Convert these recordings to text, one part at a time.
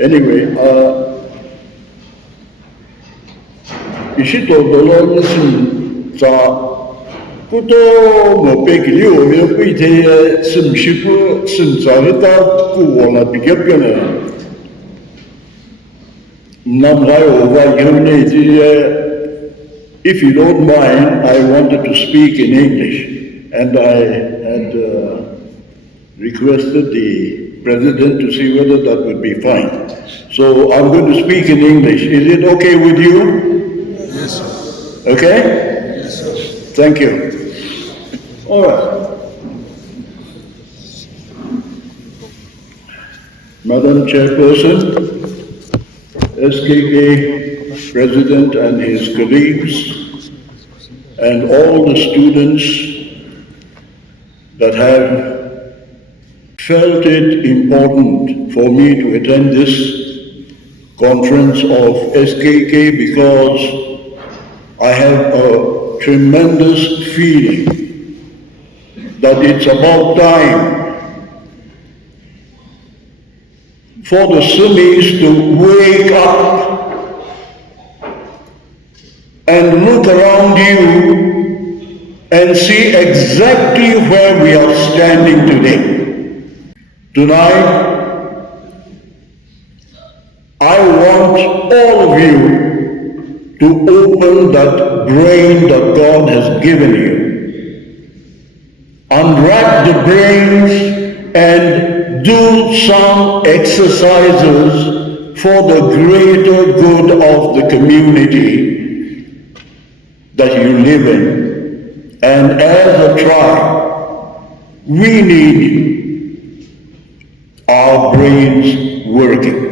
Anyway, ishi to dolor za kuto mo pekili o yo kuite sim shipu sim zarita ku wala bigapgana nam rai over yone if you don't mind, I wanted to speak in English, and I had requested the President to see whether that would be fine. So I'm going to speak in English. Is it okay with you? Yes, sir. Okay? Yes, sir. Thank you. All right. Madam Chairperson, 𝐒𝐞𝐞 President and his colleagues, and all the students that have felt it important for me to attend this conference of 𝐒𝐞𝐞 because I have a tremendous feeling that it's about time for the Sunnis to wake up and look around you and see exactly where we are standing today. Tonight, I want all of you to open that brain that God has given you. Unwrap the brains and do some exercises for the greater good of the community that you live in. And as a tribe, we need our brains working.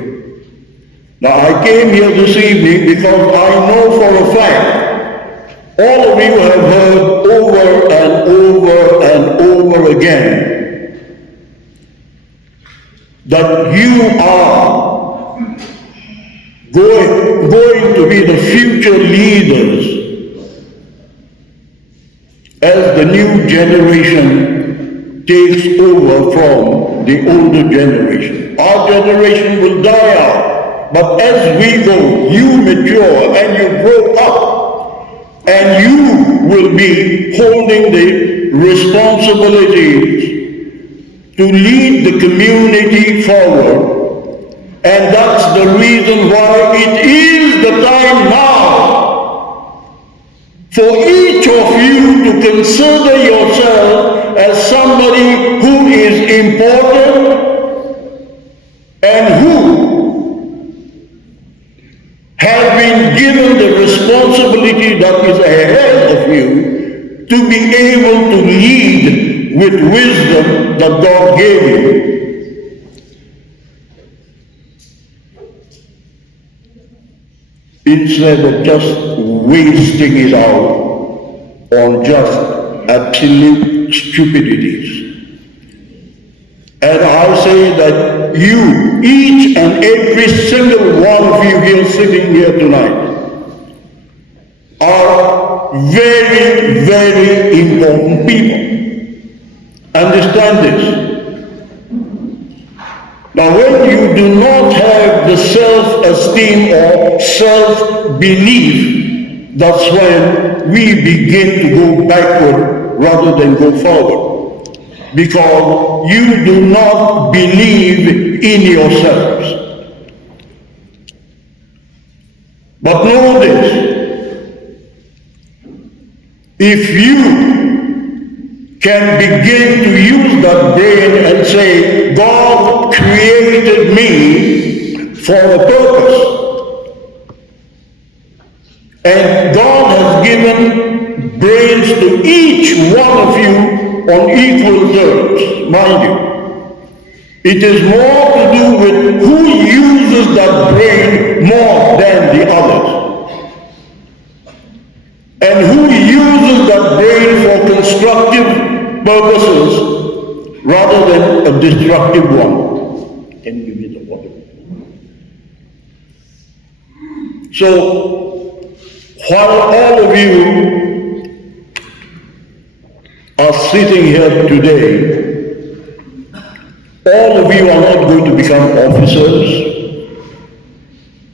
Now I came here this evening because I know for a fact all of you have heard over and over and over again that you are going to be the future leaders as the new generation takes over from the older generation. Our generation will die out, but as we go, you mature and you grow up, and you will be holding the responsibilities to lead the community forward. And that's the reason why it is the time now for each of you to consider yourself as somebody who is important and who has been given the responsibility that is ahead of you to be able to lead with wisdom that God gave you. Instead of just wasting it out on just absolute stupidities. And I say that you, each and every single one of you here sitting here tonight, are very, very important people. Understand this. Now, when you do not have the self-esteem or self-belief, that's when we begin to go backward rather than go forward. Because you do not believe in yourselves. But know this, if you can begin to use that brain and say, God created me for a purpose, and God has given brains to each one of you on equal terms, mind you. It is more to do with who uses that brain more than the others, and who uses that brain for constructive purposes rather than a destructive one. Can you give me the water? So, while all of you are sitting here today, all of you are not going to become officers.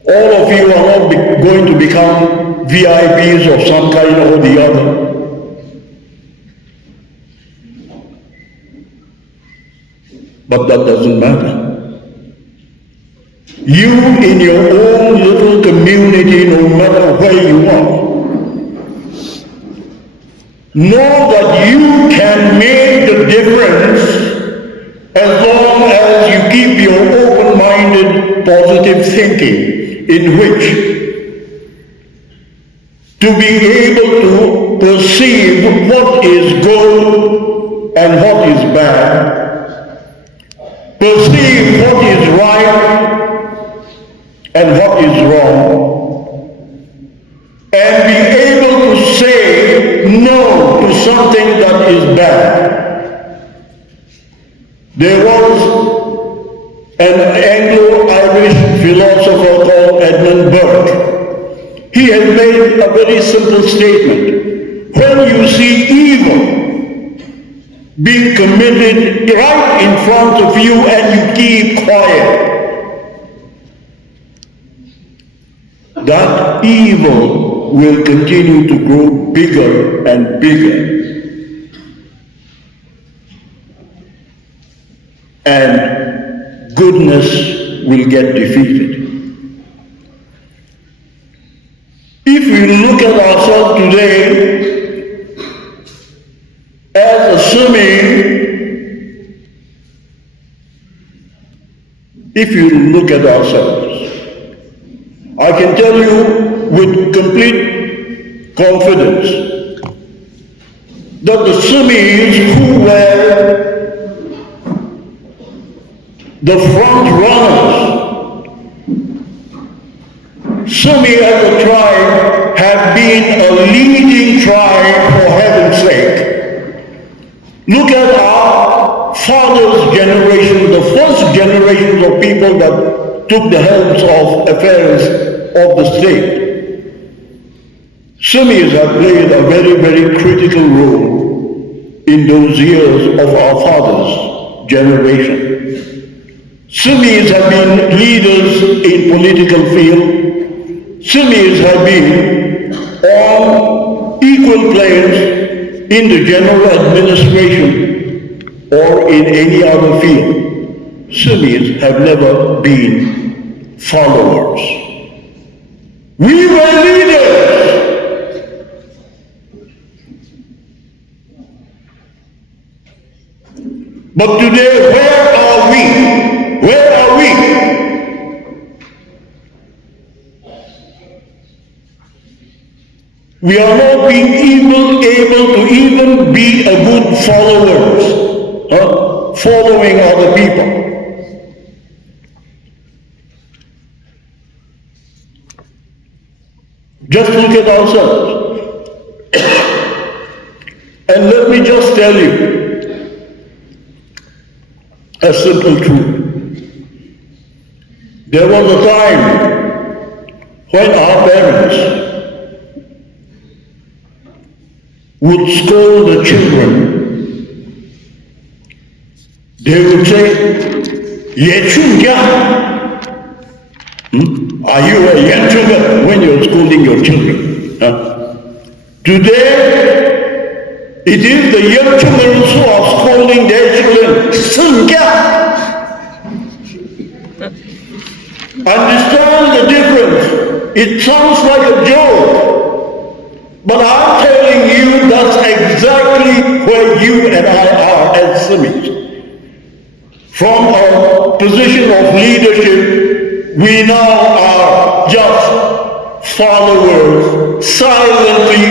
All of you are not going to become VIPs of some kind or the other. But that doesn't matter. You in your own little community, no matter where you are, know that you can make the difference as long as you keep your open-minded, positive thinking, in which to be able to perceive what is good and what is bad, perceive what is right and what is wrong, and be able to say no to something that is bad. There was an Anglo-Irish philosopher called Edmund Burke. He has made a very simple statement. When you see evil being committed right in front of you and you keep quiet, that evil will continue to grow bigger and bigger. And goodness will get defeated. If we look at ourselves today as assuming, if you look at ourselves, I can tell you with complete confidence that the Sumis who were the front runners, Sumi as a tribe have been a leading tribe for heaven's sake. Look at our father's generation, the first generation of people that took the helms of affairs of the state. Sumis have played a very, very critical role in those years of our father's generation. Sunnis have been leaders in political field. Sunnis have been on equal planes in the general administration or in any other field. Sunnis have never been followers. We were leaders. But today, where are we? Where are we? We are not being able to even be a good followers, following other people. Just look at ourselves. And let me me just tell you a simple truth. There was a time when our parents would scold the children. They would say, 𝐒𝐤𝐞𝐞𝐜? Are you a 𝐒𝐤𝐞𝐞𝐜 when you're scolding your children? Today, it is the 𝐒𝐤𝐞𝐞𝐜 who are scolding their children. Understand the difference. It sounds like a joke, but I'm telling you that's exactly where you and I are as Semites. From a position of leadership, we now are just followers, silently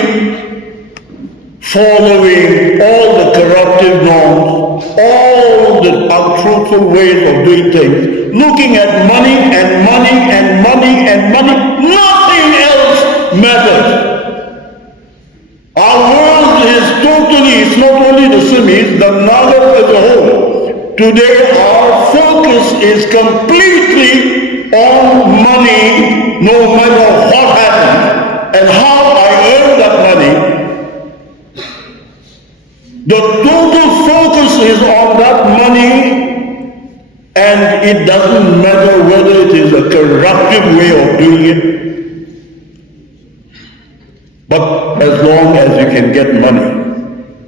following all the corruptive norms, all the untruthful ways of doing things, looking at money and money and money and money. Nothing else matters. Our world is totally, it's not only the Semites, the Nagas as a whole. Today our focus is completely on money, no matter what happens and how I earn that money. The total focus is on that money, and it doesn't matter whether it is a corruptive way of doing it. But as long as you can get money,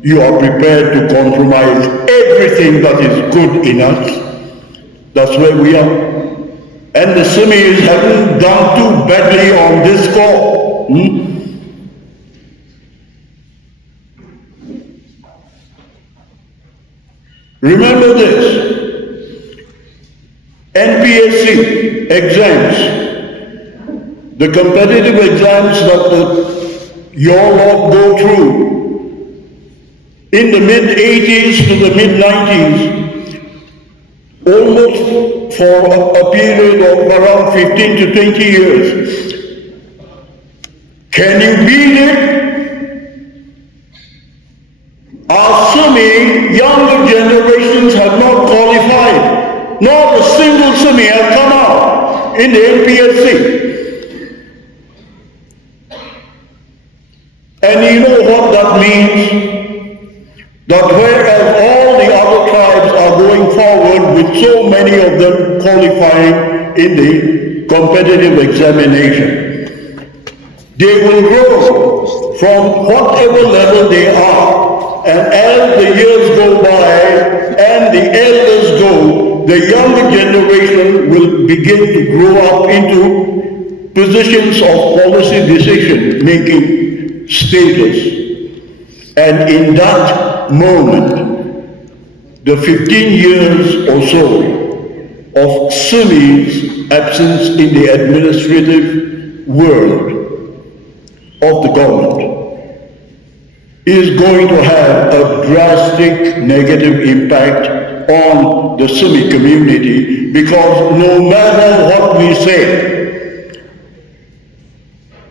you are prepared to compromise everything that is good in us. That's where we are. And the Semites haven't done too badly on this score. Remember this, NPSC exams, the competitive exams that your lot go through in the mid-80s to the mid-90s, almost for a period of around 15 to 20 years. Can you beat it? Our Sumi younger generations have not qualified. Not a single Sumi has come out in the NPSC. And you know what that means? That whereas all the other tribes are going forward with so many of them qualifying in the competitive examination, they will grow from whatever level they are. And as the years go by and the elders go, the younger generation will begin to grow up into positions of policy decision-making status. And in that moment, the 15 years or so of Semi's absence in the administrative world of the government is going to have a drastic negative impact on the Semi community, because no matter what we say,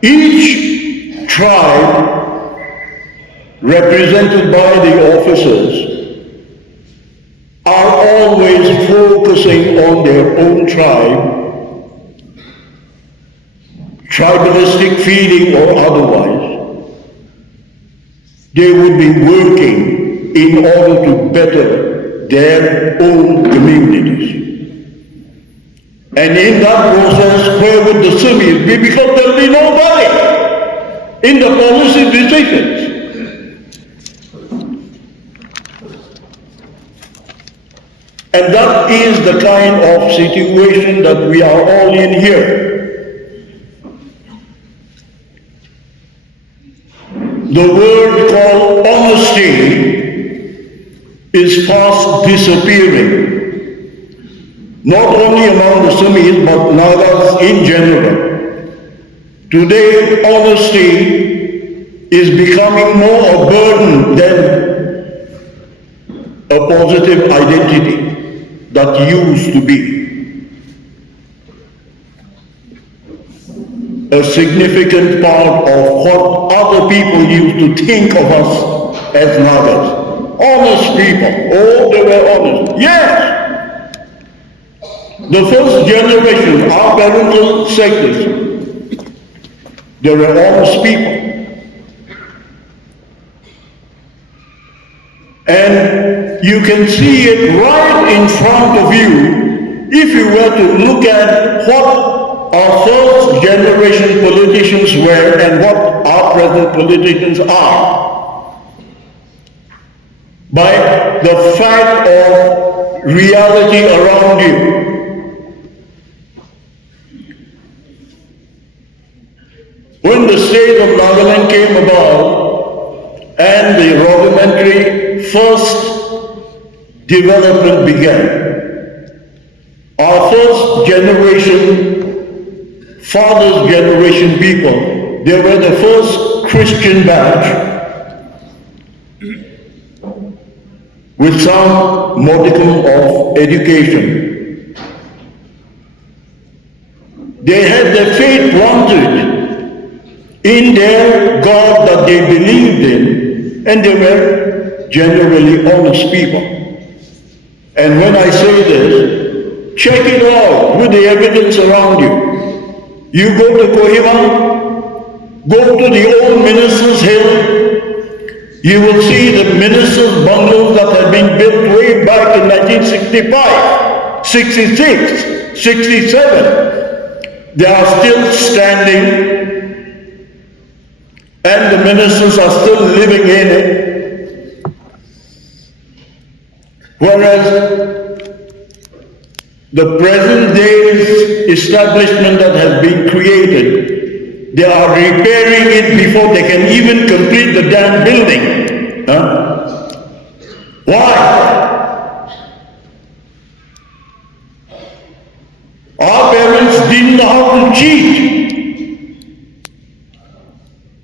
each tribe represented by the officers are always focusing on their own tribe, tribalistic feeling or otherwise. They would be working in order to better their own communities. And in that process, where would the Semis be? Because there will be nobody in the policy decisions. And that is the kind of situation that we are all in here. The word called honesty is fast disappearing, not only among the Semis but Nagas in general. Today, honesty is becoming more a burden than a positive identity that used to be. A significant part of what other people used to think of us as Nagas. honest people. Oh, they were honest. Yes. The first generation, our parental sectors, they were honest people. And you can see it right in front of you if you were to look at what our first generation politicians were and what our present politicians are. By the fact of reality around you. When the state of Nagaland came about and the rudimentary first development began, our first generation, father's generation people, they were the first Christian batch with some modicum of education. They had their faith planted in their God that they believed in, and they were generally honest people. And when I say this, check it out with the evidence around you. You go to Kohima, go to the old Minister's Hill, you will see the Minister's bungalows that had been built way back in 1965, 66, 67. They are still standing, and the ministers are still living in it. Whereas the present day's establishment that has been created, they are repairing it before they can even complete the damn building. Huh? Why? Our parents didn't know how to cheat.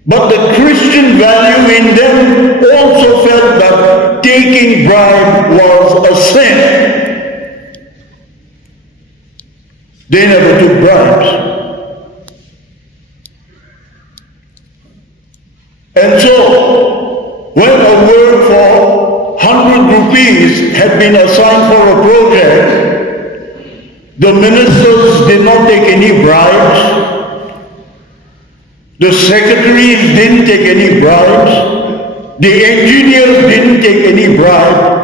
But the Christian value in them also felt that taking bribe was a sin. They never took bribes. And so, when a work for 100 rupees had been assigned for a project, the ministers did not take any bribes. The secretaries didn't take any bribes. The engineers didn't take any bribe.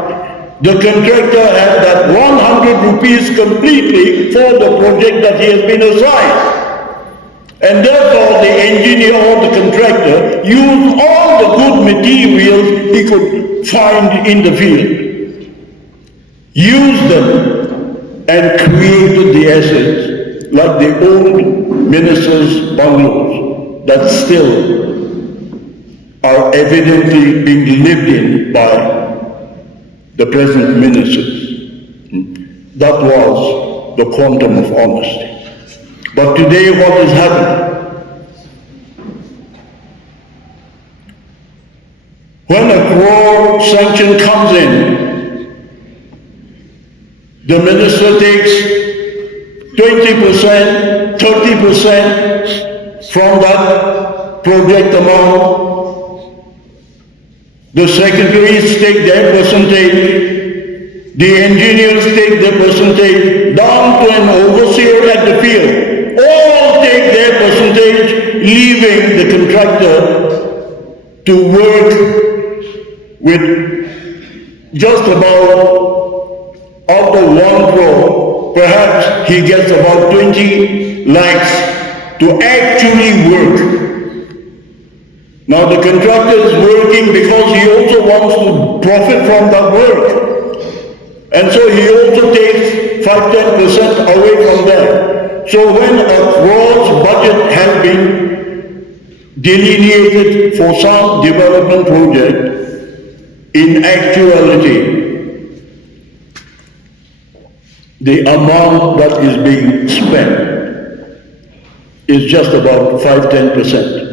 The contractor had that 100 rupees completely for the project that he has been assigned. And therefore the engineer or the contractor used all the good materials he could find in the field. Used them and created the assets like the old ministers' bungalows that still are evidently being lived in by the present ministers. That was the quantum of honesty. But today what has happened? When a crore sanction comes in, the minister takes 20%, 30%, from that project amount. The secretaries take their percentage, the engineers take their percentage, down to an overseer at the field. All take their percentage, leaving the contractor to work with just about, out of 1 crore, perhaps he gets about 20 lakhs to actually work. Now the contractor is working because he also wants to profit from that work. And so he also takes 5-10% away from that. So when a crore's budget has been delineated for some development project, in actuality, the amount that is being spent is just about 5-10%.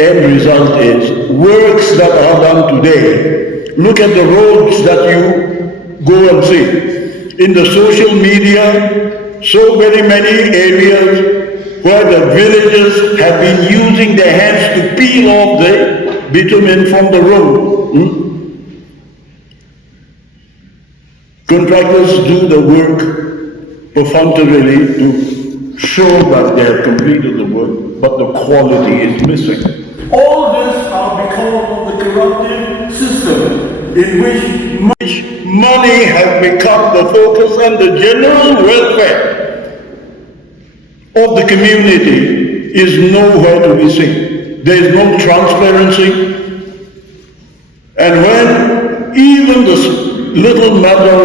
End result is works that are done today. Look at the roads that you go and see. In the social media, so very many areas where the villagers have been using their hands to peel off the bitumen from the road. Contractors do the work perfunctorily to show that they have completed the work, but the quality is missing. All this are because of the corruptive system in which money has become the focus, and the general welfare of the community is nowhere to be seen. There is no transparency. And when even this little matter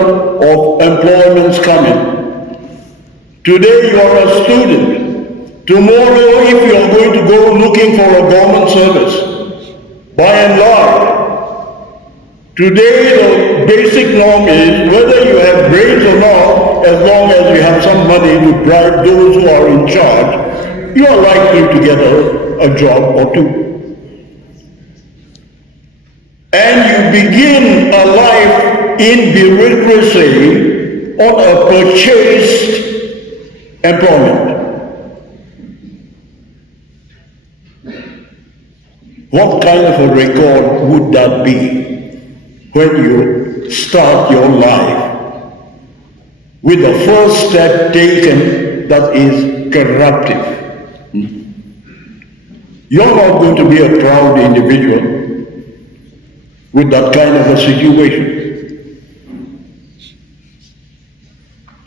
of employments come in, today you are a student, tomorrow if you are going to go looking for a government service, by and large, today the basic norm is whether you have brains or not, as long as you have some money to bribe those who are in charge, you are likely to get a job or two. And you begin a life in bureaucracy on a purchased employment. What kind of a record would that be when you start your life with the first step taken that is corruptive? You're not going to be a proud individual with that kind of a situation.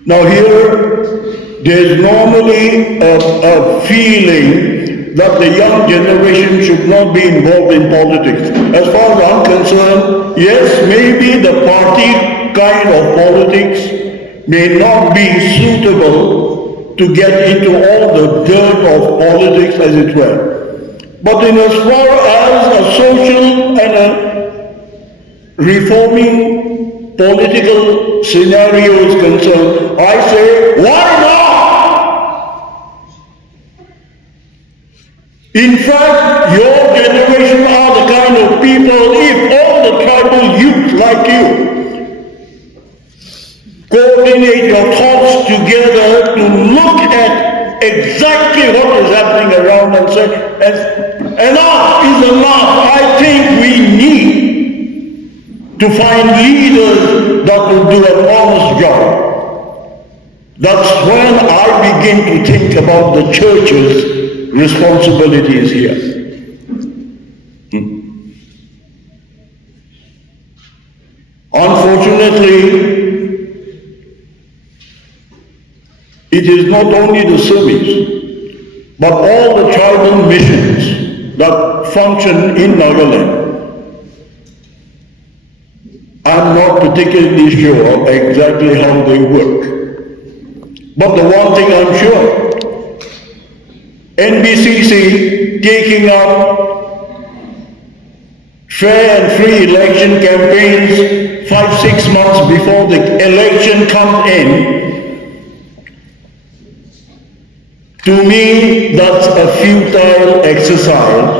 Now here, there's normally a feeling that the young generation should not be involved in politics. As far as I'm concerned, yes, maybe the party kind of politics may not be suitable to get into all the dirt of politics, as it were. But in as far as a social and a reforming political scenario is concerned, I say, why not? In fact, your generation are the kind of people, if all the tribal youth like you coordinate your thoughts together to look at exactly what is happening around and say, enough is enough. I think we need to find leaders that will do an honest job. That's when I begin to think about the church's responsibilities here. Unfortunately, it is not only the service, but all the tribal missions that function in Nagaland. I'm not particularly sure exactly how they work. But the one thing I'm sure, NBCC taking up fair and free election campaigns 5-6 months before the election comes in, to me that's a futile exercise,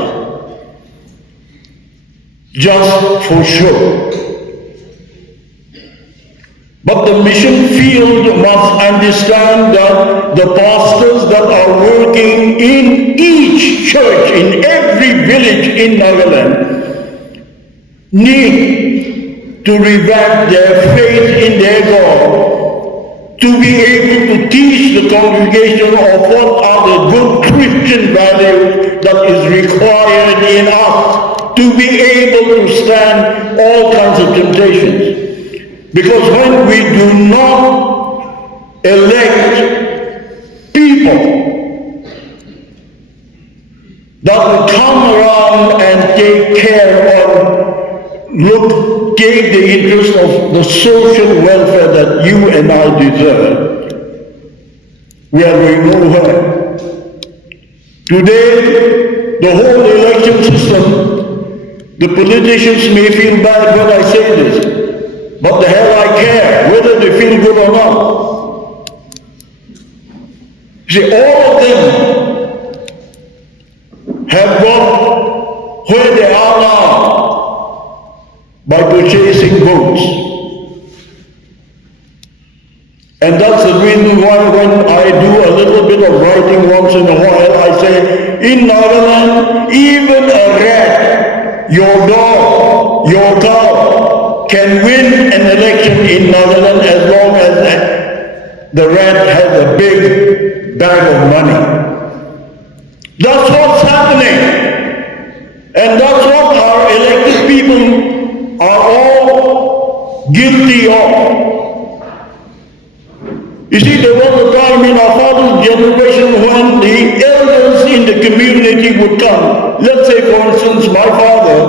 just for show. But the mission field must understand that the pastors that are working in each church, in every village in Nagaland, need to revamp their faith in their God, to be able to teach the congregation of what are the good Christian values that is required in us, to be able to stand all kinds of temptations. Because when we do not elect people that will come around and take care of, take the interest of the social welfare that you and I deserve, we are going nowhere. Today, the whole election system, the politicians may feel bad when I say this, but the hell I care whether they feel good or not. See, all of them have got where they are now by purchasing votes. And that's the reason why when I do a little bit of writing once in a while, I say, in Nagaland, even a rat, your dog, your cow, can win an election in Nagaland as long as the rat has a big bag of money. That's what's happening. And that's what our elected people are all guilty of. You see, there was a time in our father's generation when the elders in the community would come. Let's say, for instance, my father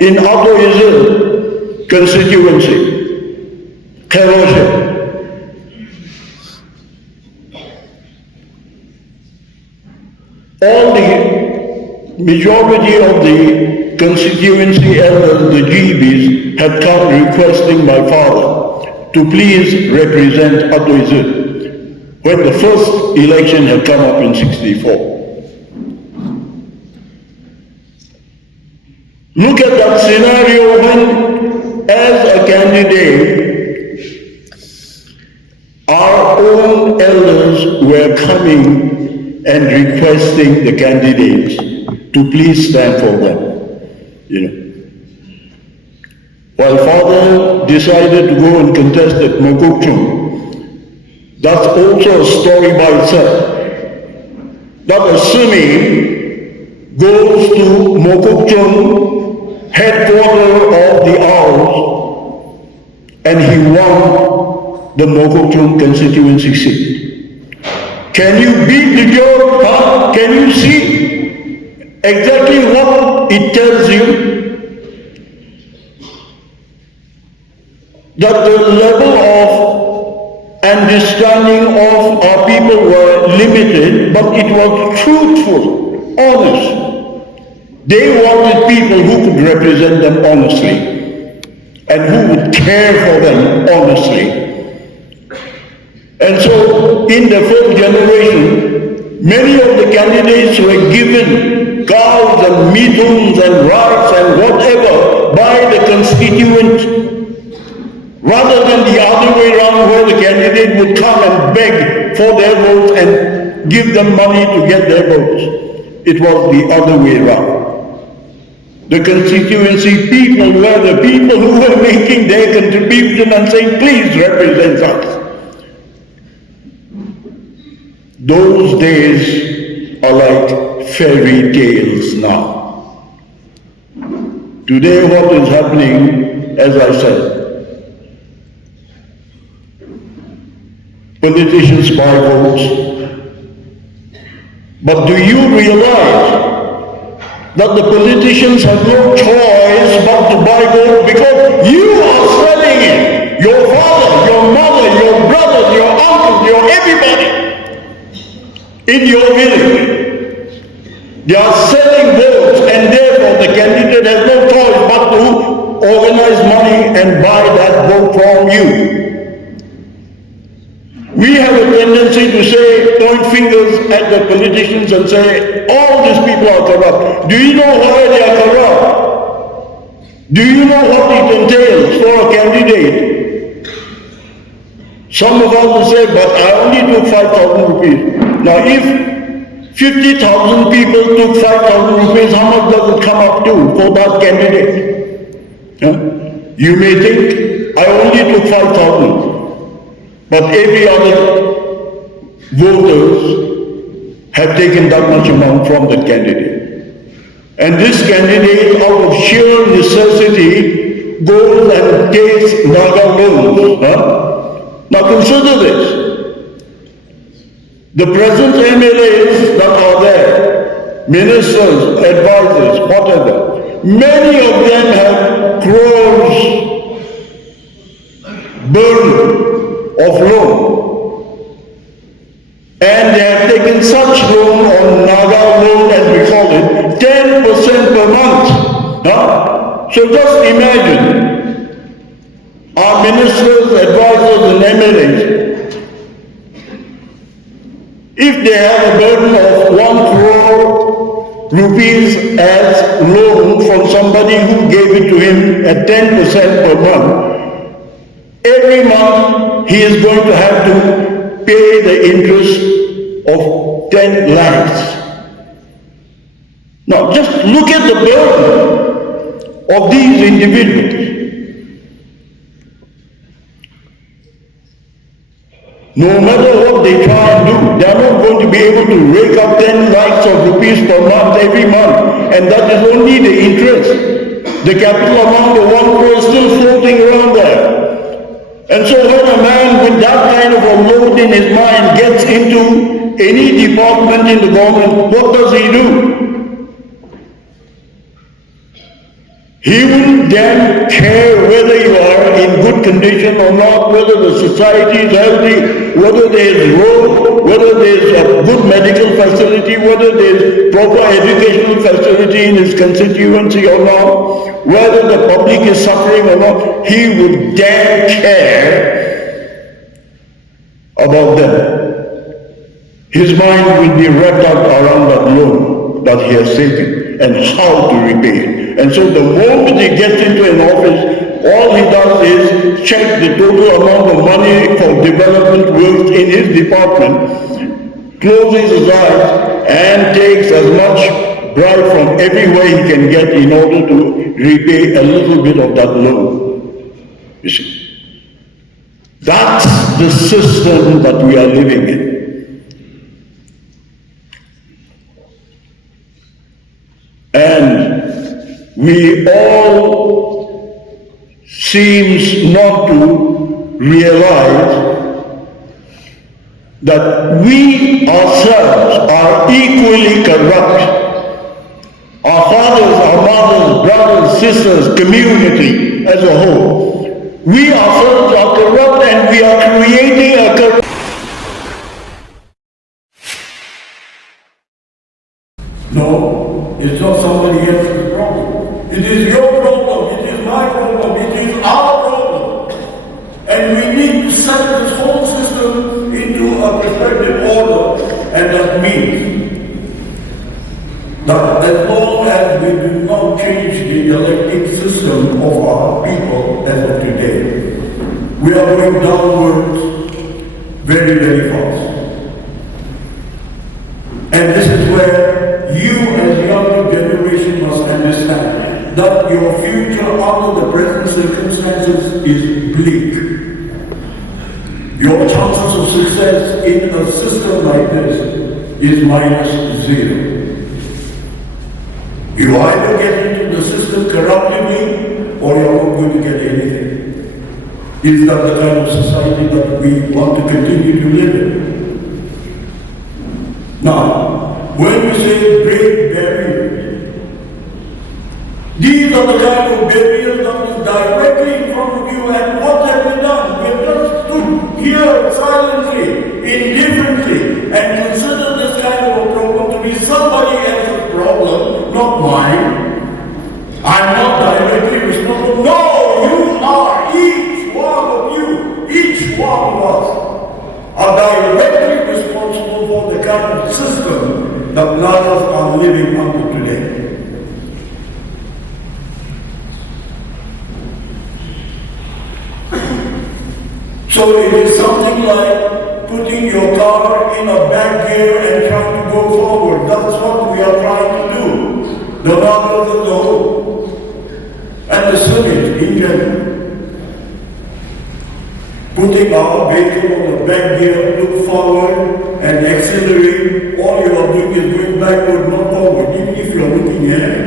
in 𝐒𝐤𝐴 constituency, 𝐭𝐝. All the majority of the constituency elders, the GBs, had come requesting my father to please represent 𝐒𝐤𝐴 when the first election had come up in '64. Look at that scenario when, as a candidate, our own elders were coming and requesting the candidates to please stand for them. While father decided to go and contest at 𝐒𝐚𝐫𝐭, that's also a story by itself. That a Simi goes to 𝐒𝐚𝐫𝐭, headquarters of the Owls, and he won the 𝐒𝐚𝐫𝐭 constituency seat. Can you beat the joke? Huh? Can you see exactly what it tells you? That the level of understanding of our people were limited, but it was truthful, honest. They wanted people who could represent them honestly and who would care for them honestly. And so, in the first generation, many of the candidates were given cows and meetings and rights and whatever by the constituent, rather than the other way around where the candidate would come and beg for their votes and give them money to get their votes. It was the other way around. The constituency people were the people who were making their contribution and saying, please represent us. Those days are like fairy tales now. Today what is happening, as I said, politicians buy votes. But do you realize that the politicians have no choice but to buy votes because you are selling it? Your father, your mother, your brothers, your uncles, your everybody in your village. They are selling votes, and therefore the candidate has no choice but to organize money and buy that vote from you. We have a tendency to say, point fingers at the politicians and say, all these people are corrupt. Do you know why they are corrupt? Do you know what it entails for a candidate? Some of us will say, but I only took 5,000 rupees. Now if 50,000 people took 5,000 rupees, how much does it come up to for that candidate? You may think, I only took 5,000. But every other voters have taken that much amount from the candidate. And this candidate, out of sheer necessity, goes and takes Naga loans. Now consider this. The present MLAs that are there, ministers, advisors, whatever, many of them have crores burden of loan, and they have taken such loan on Naga loan, as we call it, 10% per month. So just imagine our ministers, advisors and MLAs, if they have a burden of 1 crore rupees as loan from somebody who gave it to him at 10% per month, every month he is going to have to pay the interest of 10 lakhs. Now just look at the burden of these individuals. No matter what they try and do, they are not going to be able to rake up 10 lakhs of rupees per month every month, and that is only the interest. The capital amount of 1 crore is still floating around there. And so when a man with that kind of a load in his mind gets into any department in the government, what does he do? He wouldn't damn care whether you are in good condition or not, whether the society is healthy, whether there is road, whether there is a good medical facility, whether there is proper educational facility in his constituency or not, whether the public is suffering or not. He would damn care about them. His mind will be wrapped up around that loan that he has taken and how to repay it. And so the moment he gets into an office, all he does is check the total amount of money for development works in his department, closes his eyes and takes as much bribe from everywhere he can get in order to repay a little bit of that loan. You see, that's the system that we are living in. And we all seems not to realize that we ourselves are equally corrupt. Our fathers, our mothers, brothers, sisters, community as a whole. We ourselves are corrupt, and we are creating a corrupt. No, it's not somebody else's problem. It is your problem, it is my problem, it is our problem. And we need to set this whole system into a prescribed order, and that means that as long as we do not change the elected system of our people as of today, we are going downwards very, very fast. And this is where you as the younger generation must understand that your future under the present circumstances is bleak. Your chances of success in a system like this is -0. You either get into the system corruptly or you're not going to get anything. Is that the kind of society that we want to continue to live in? Now, when we say break barriers, these are the kind of barriers that is directly in front of you, and what have we done? We have just stood here silently, indifferently, and considered this kind of a problem to be somebody else's problem, not mine. I'm not directly responsible. No, you are, each one of you, each one of us are directly responsible for the kind of system that others are living under today. So it is something like putting your car in a back gear and trying to go forward. That's what we are trying to do. The Nagas of the whole and the Sunnis in general. Putting our vehicle on the back gear, look forward and accelerate. All you are doing is going backward, not forward, even if you are looking ahead.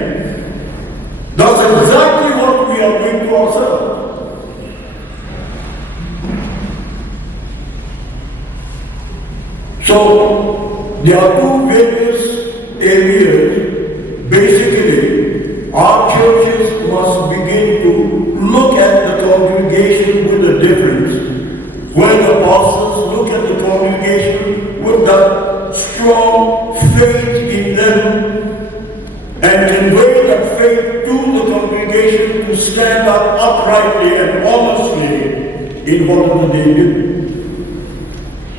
That's exactly what we are doing to ourselves. So, there are two various areas. Basically, our churches must begin to look at the congregation with a difference. When the pastors look at the congregation with that strong faith in them and convey that faith to the congregation to stand up uprightly and honestly in whatever they do.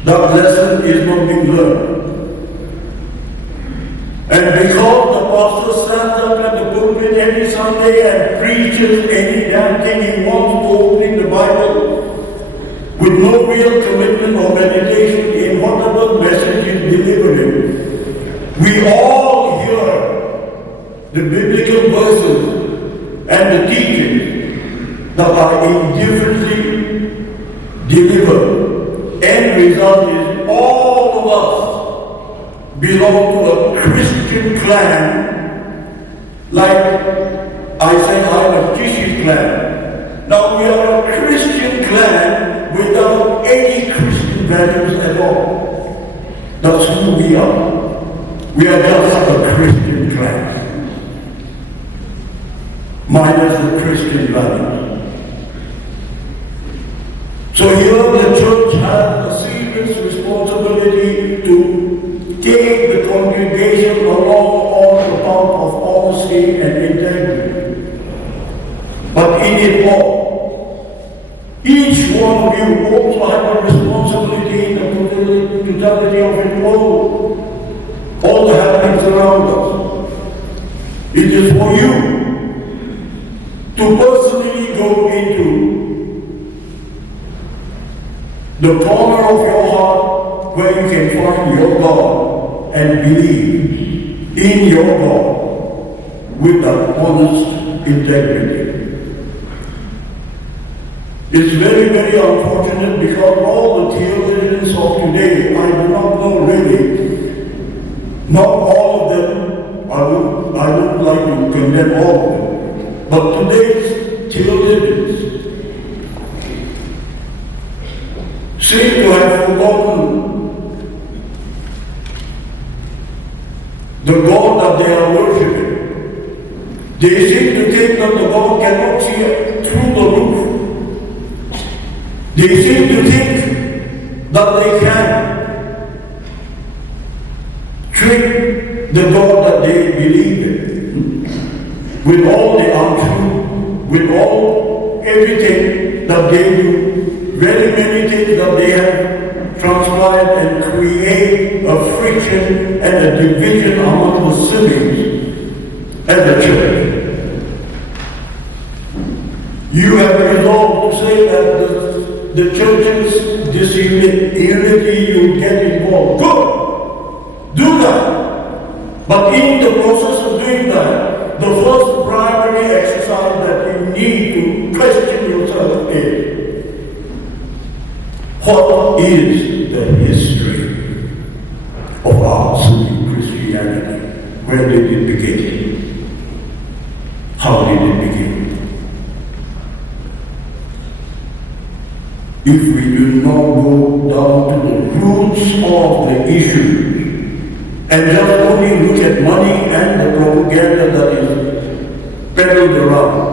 That lesson is not being learned. And because the pastor stands up at the pulpit every Sunday and preaches any damn thing he wants, opening the Bible, with no real commitment or meditation in whatever message he's delivering, we all hear the biblical verses and the teachings that are indifferently delivered, and end result is all of us belong to a Christian clan, like I said, I'm a 𝐒𝐞𝐞𝐞 clan. Now we are a Christian clan without any Christian values at all. That's who we are. We are just a Christian clan, minus the Christian values. So here the church has a serious responsibility to take the congregation along on the path of honesty and integrity. But in it all, each one of you also have a responsibility in the totality of it all the happenings around us. It is for you to personally go into the corner of your heart where you can find your God and believe in your God with that honest integrity. It's very, very unfortunate because all the theologians of today, I do not know really, not all of them, I would like to condemn all of them, but today's theologians seem to have forgotten the God that they are worshipping. They seem to think that the God cannot see through the roof. They seem to think that they can trick the God that they believe in with all the untruth, with all everything that they do, very many things that they have transpired and create a friction and a division among the siblings and the church. You have resolved to say that the church's disunity, you get involved. Good! Do that! But in the process of doing that, the first primary exercise that you need to question yourself is, what is the history of our Sunni Christianity? Where did it begin? How did it begin? If we do not go down to the roots of the issue and just only look at money and the propaganda that is peddled around,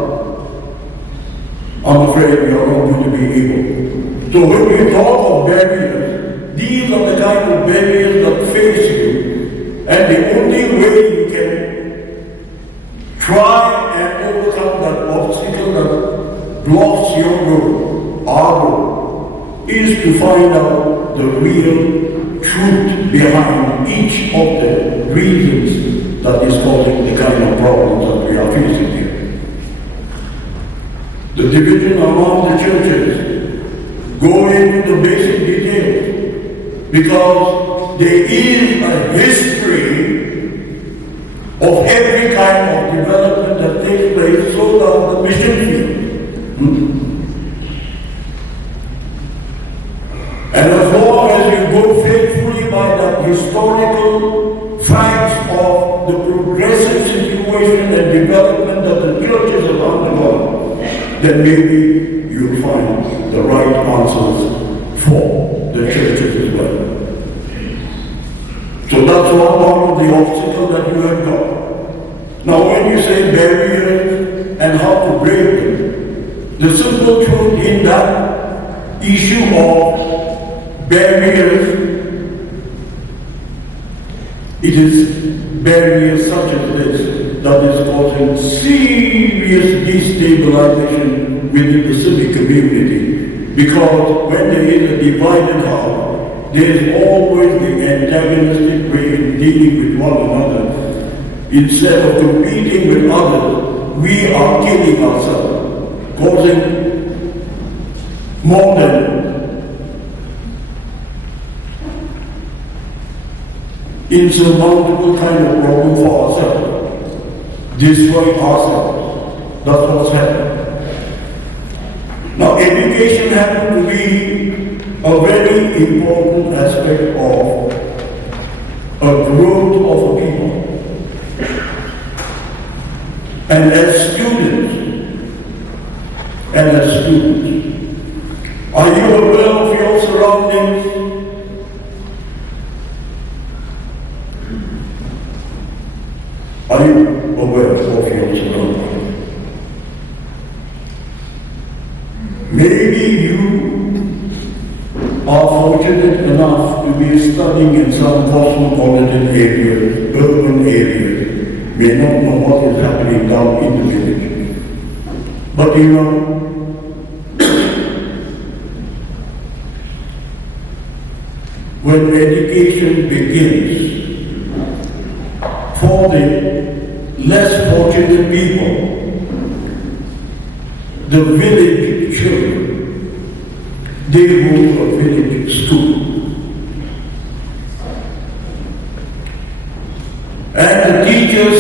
I'm afraid we are not going to be able. So when we talk of barriers, these are the kind of barriers that face you, and the only way you can try and overcome that obstacle that blocks your road, our road, is to find out the real truth behind each of the reasons that is causing the kind of problems that we are facing here. The division among the churches go into the basic details because there is a history of every kind of development that takes place, so does the mission field. And as long as you go faithfully by the historical facts of the progressive situation and development that the churches have undergone, then maybe you'll find the right answers for the churches as well. So that's one part of the obstacle that you have got. Now when you say barriers and how to break them, the simple truth in that issue of barriers, it is barriers such as this that is causing serious destabilization within the civic community. Because when there is a divided house, there is always the antagonistic way in dealing with one another. Instead of competing with others, we are killing ourselves, causing more than insurmountable kind of problem for ourselves, destroying ourselves. That's what's happening. Now, education happens to be a very important aspect of a growth of a people. And as students, are you aware of your surroundings? Are you aware of your surroundings? Maybe you are fortunate enough to be studying in some cosmopolitan area, urban area, may not know what is happening down in the village. But you know, when education begins, for the less fortunate people, the village children, they go to a village school. And the teachers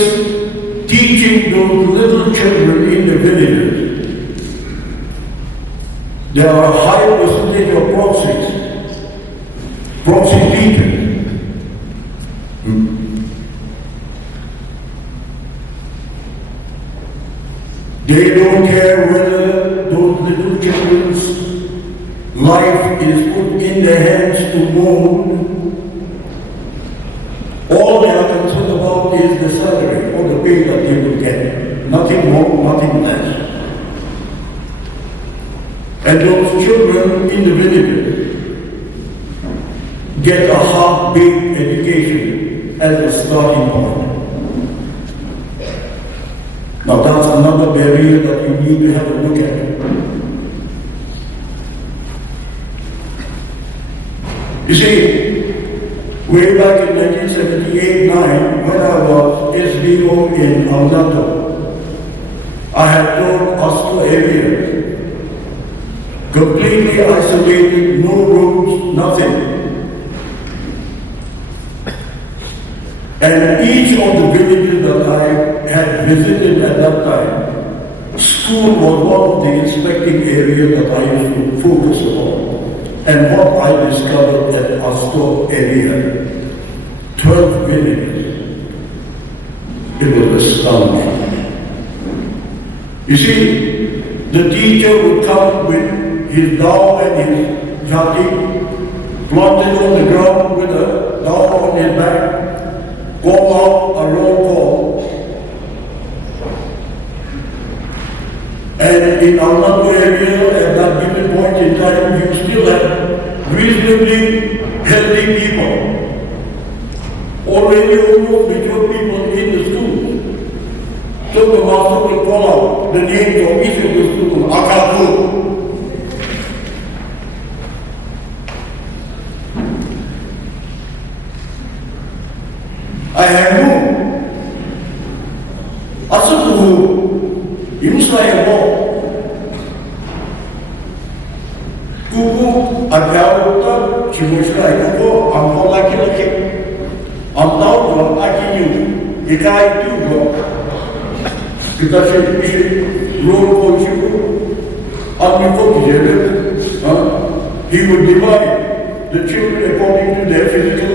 teaching those little children in the villages, there are a high percentage of proxy teachers. They don't care whether those little children's life is put in their hands to mold. All they are concerned about is the salary or the pay that they will get. Nothing more, nothing less. And those children in the villages get a half-baked education as a starting point. Now that's another barrier that we need to have a look at. You see, way back in 1978-9, when I was SBO in Alnato, I had taught Astro area, completely isolated, no roads, nothing. And each of the villages that I had visited at that time, school was one of the inspecting areas that I used to focus on. And what I discovered at Astro area, 12 villages, it was astounding. You see, the teacher would come with his dao and his jati, planted on the ground with a dao on his back, call out a roll call. And in our area, at that given point in time, you still have reasonably healthy people. Already almost mature people in the school. So the master will call out the names of each of the students, Akaku. I have no. Asal you saya mo. Kuku agawta chimusla ko ang laki-laki. Ang tawag 𝐒𝐞𝐞𝐞𝐜 𝐒𝐞𝐿 kita should roll on he would divide the children according to their physical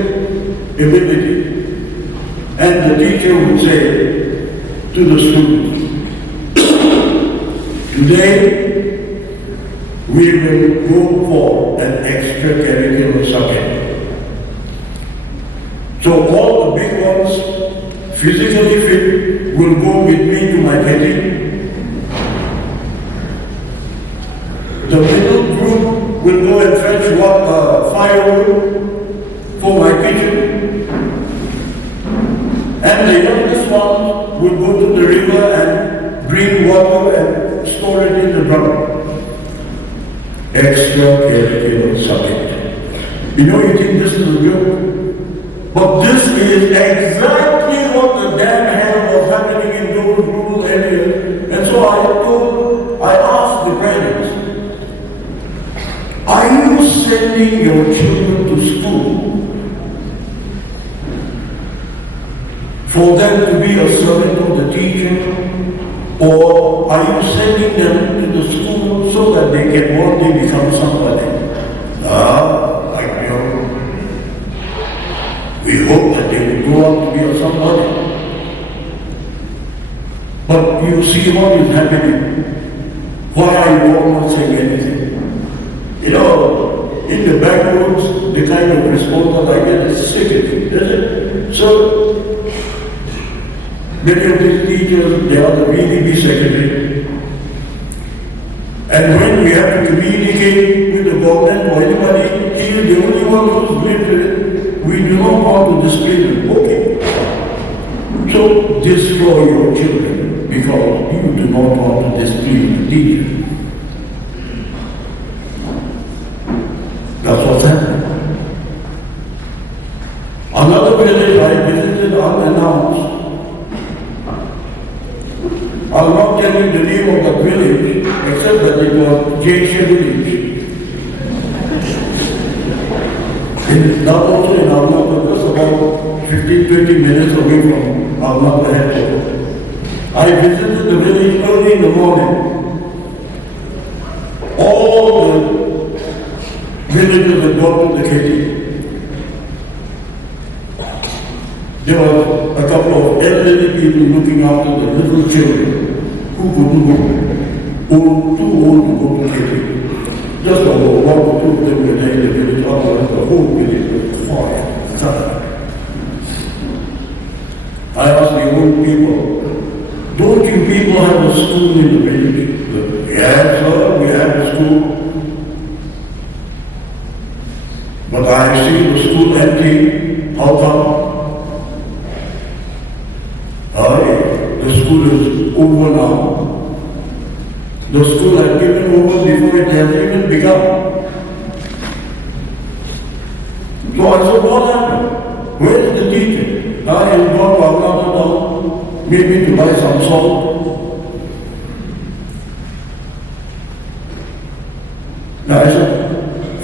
ability. And the teacher would say to the students, today we will go for an extracurricular subject. So all the big ones, physically fit, will go with me to my kitchen. The middle group will go and fetch firewood for my kitchen. And the youngest one will go to the river and bring water and store it in the drum. Extracurricular subject. You think this is real? But this is exactly what the damn hell was happening in those rural areas. And so I asked the parents, are you sending your children to school for them to be a servant of the teacher, or are you sending them to the school so that they can one day become somebody? We hope that they will grow up to be somebody. But you see what is happening. Why are you all not saying anything? You know, in the backwoods, the kind of response that I get is sickening, isn't it? So, many of these teachers, they are the VDB secretary. And when we have to communicate with the government or anybody, he is the only one who's literate. We do not want to display them. Okay. So destroy your children because you do not want to display the teacher. That's what's happening. Another village I visited unannounced. I'll not tell you the name of the village, except that it was 𝐏𝐚𝐫𝐭. It's not also in Alma, just about 15-20 minutes away from Alma, the headquarters. I visited the village early in the morning. All the villagers had gone to the kitchen. There was a couple of elderly people looking after the little children who couldn't go, too old to go to kitchen. Just about 1 or 2 of them were there in the village, otherwise the whole village was quiet, silent. I asked the old people, don't you people have a school in the village? Yes, sir, we have a school. But I see the school empty. How come? The school is over now. The school has given over before it has even begun. So I said, what happened? Where is the teacher? I am not another town, maybe to buy some salt. Now I said,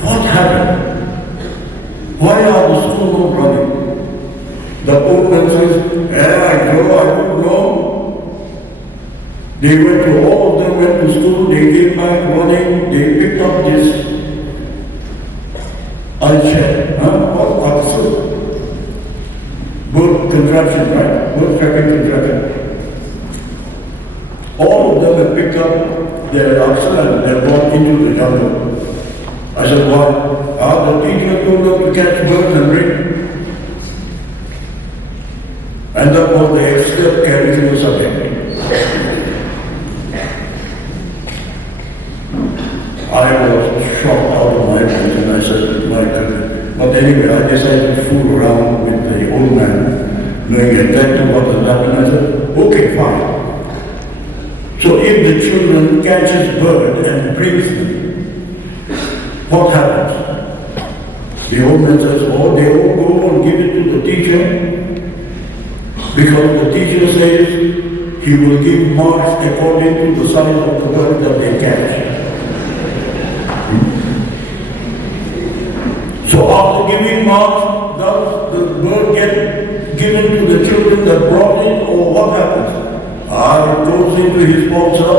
what happened? Why are the schools not running? The old man says, I don't know. They went to, all of them went to school, they came back running, they picked up this 𝐒𝐤𝐞𝐞, bird contraction, right? Bird tracking contraction. All of them have picked up their 𝐒𝐤𝐞𝐞 and they have gone into the jungle. I said, why? The teacher told them to catch birds and bring. And that was the 𝐓𝐨𝐰𝐧 subject. I was shocked out of my mind and I said, my goodness. But anyway, I decided to fool around with the old man, knowing exactly what had happened. I said, okay, fine. So if the children catches bird and brings them, what happens? The old man says, oh, they all go and give it to the teacher. Because the teacher says he will give marks according to the size of the bird that they catch. So after giving marks, does the bird get given to the children that brought it, or what happens? It goes into his sponsor,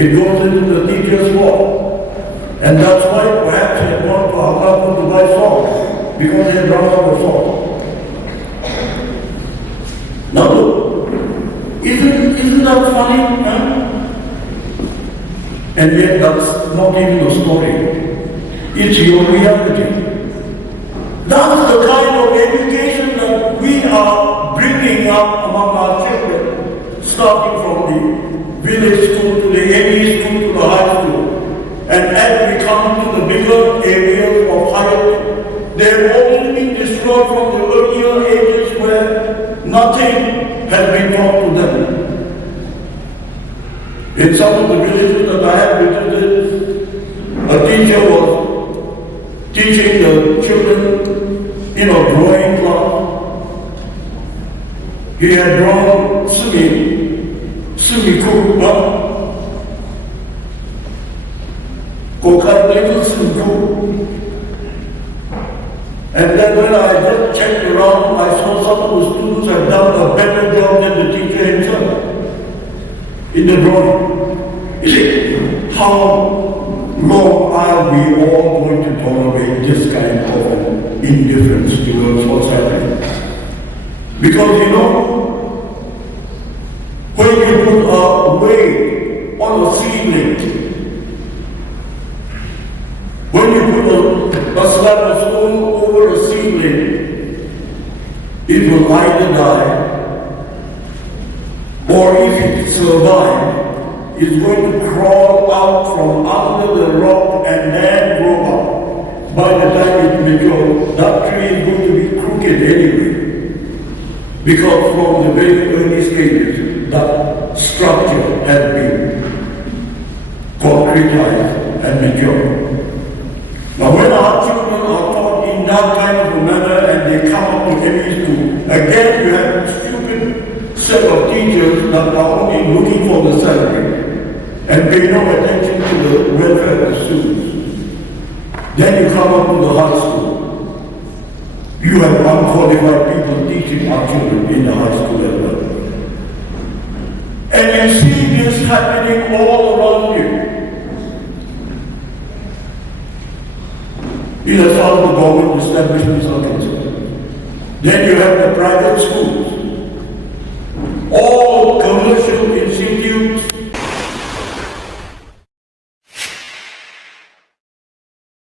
it goes into the teacher's wall. And that's why perhaps he had gone to Allah to buy salt, because he had run out of salt. Now look, isn't that funny? Huh? And yet that's not even a story. It's your reality. That's the kind of education that we are bringing up among our children, starting from the village school to the ME school to the high school. And as we come to the bigger areas of higher, they have already been destroyed from the earlier ages where nothing has been taught to them. In some of the villages that I have visited, a teacher was teaching the children in a drawing class. He had drawn 𝐒𝐤𝐞𝐞𝐞, and then when I just checked around, I saw some of the students had done a better job than the teacher himself in the drawing. You see how long are we all going to tolerate this kind of indifference towards what's happening? Because you know, when you put a weight on a seedling, when you put a slab of stone over a seedling, it will either die, or if it survives, it's going to crawl out from under the rock and then grow up. By the time it matures, that tree is going to be crooked anyway. Because from the very early stages, that structure has been concretized and matured. Now when our children are taught in that kind of a manner and they come up to any school, again you have a stupid set of teachers that are only looking for the salary and pay no attention to the welfare of the students. Then you come up to the high school. You have unqualified people teaching our children in the high school as well. And you see this happening all around you. In as far as the government establishments are concerned. Then you have the private schools. All